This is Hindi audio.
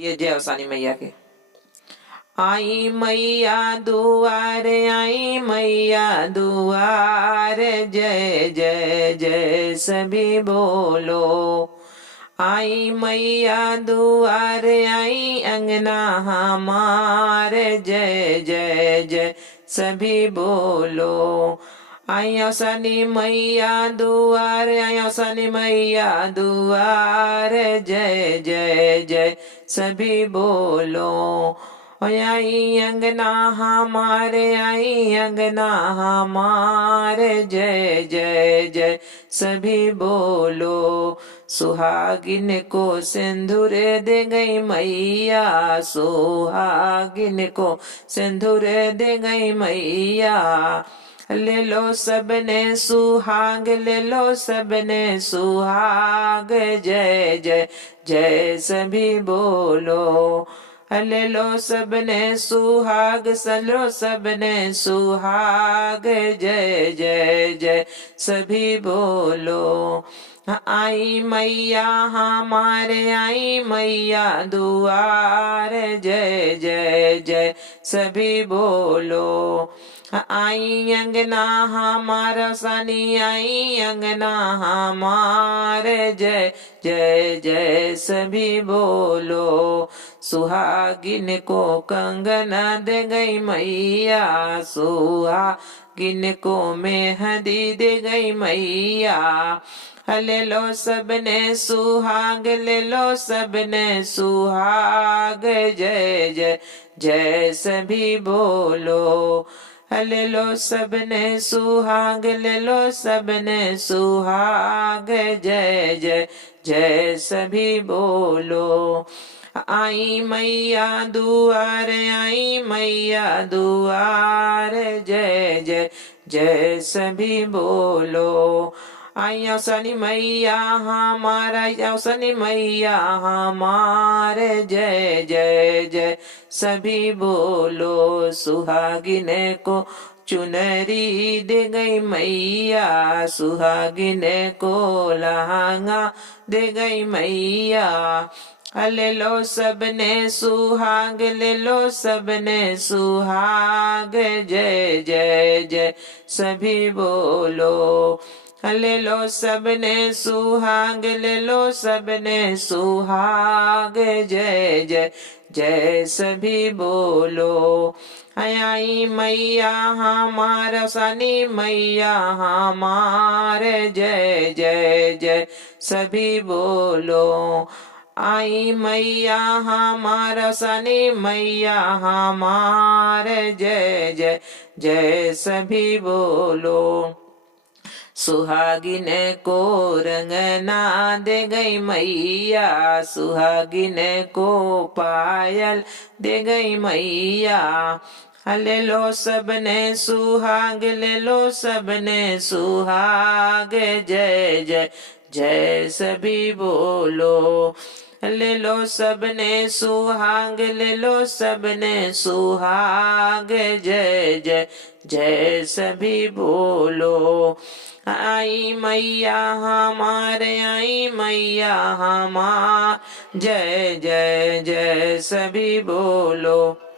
ये जय अवसानी मैया के। आई मैया दुआरे, आई मैया दुआरे, जय जय जय सभी बोलो। आई मैया दुआरे, आई अंगना हमारे, जय जय जय सभी बोलो। आई अवसानी मैया दुआरे, आई अवसानी मैया दुआरे, जय जय जय सभी बोलो। आई अंगना हमारे, आई अंगना हमारे, जय जय जय सभी बोलो। सुहागिन को सिंदूर दे गई मैया, सुहागिन को सिंदूर दे गई मैया। ले लो सबने सुहाग, ले लो सबने सुहाग, जय जय जय सभी बोलो। ले लो सबने सुहाग, सलो सबने सुहाग, जय जय जय सभी बोलो। आई मैया हमारे, आई मैया दुआर, जय जय जय सभी बोलो। आई अंगना हमारा सानी, आई अंगना हमारे, जय जय जय सभी बोलो। सुहागिन को कंगन दे गई मैया, सुहागिन को मेहंदी दे गई मैया। ले लो सबने सुहाग, ले लो सबने सुहाग, जय जय जय सभी बोलो। ले लो सबने सुहाग, ले लो सबने सुहाग, जय जय जय सभी बोलो। आई मैया दुआर, आई मैया दुआर, जय जय जय सभी बोलो। आई अवसानी मैया हमारा, अवसानी मैया हमारे, जय जय जय सभी बोलो। सुहागिन को चुनरी दे गई मैया, सुहागिन को लहंगा दे गई मैया। ले लो सबने सुहाग, ले लो सबने सुहाग, जय जय जय सभी बोलो। ले लो सबने सुहाग, ले लो सबने सुहाग, जय जय जय सभी बोलो। आई मैया हमारा सानी, मैया हमारे, जय जय जय सभी बोलो। आई मैया हमारा सानी, मैया हमारे, जय जय जय सभी बोलो। सुहागिन को रंगना दे गई मैया, सुहागिन को पायल दे गई मैया। ले लो सबने सुहाग, ले लो सबने सुहाग, जय जय जय सभी बोलो। ले लो सबने सुहाग, ले लो सबने सुहाग, जय जय जय सभी बोलो। आई मैया हमारे, आई मैया हमार, जय जय जय सभी बोलो।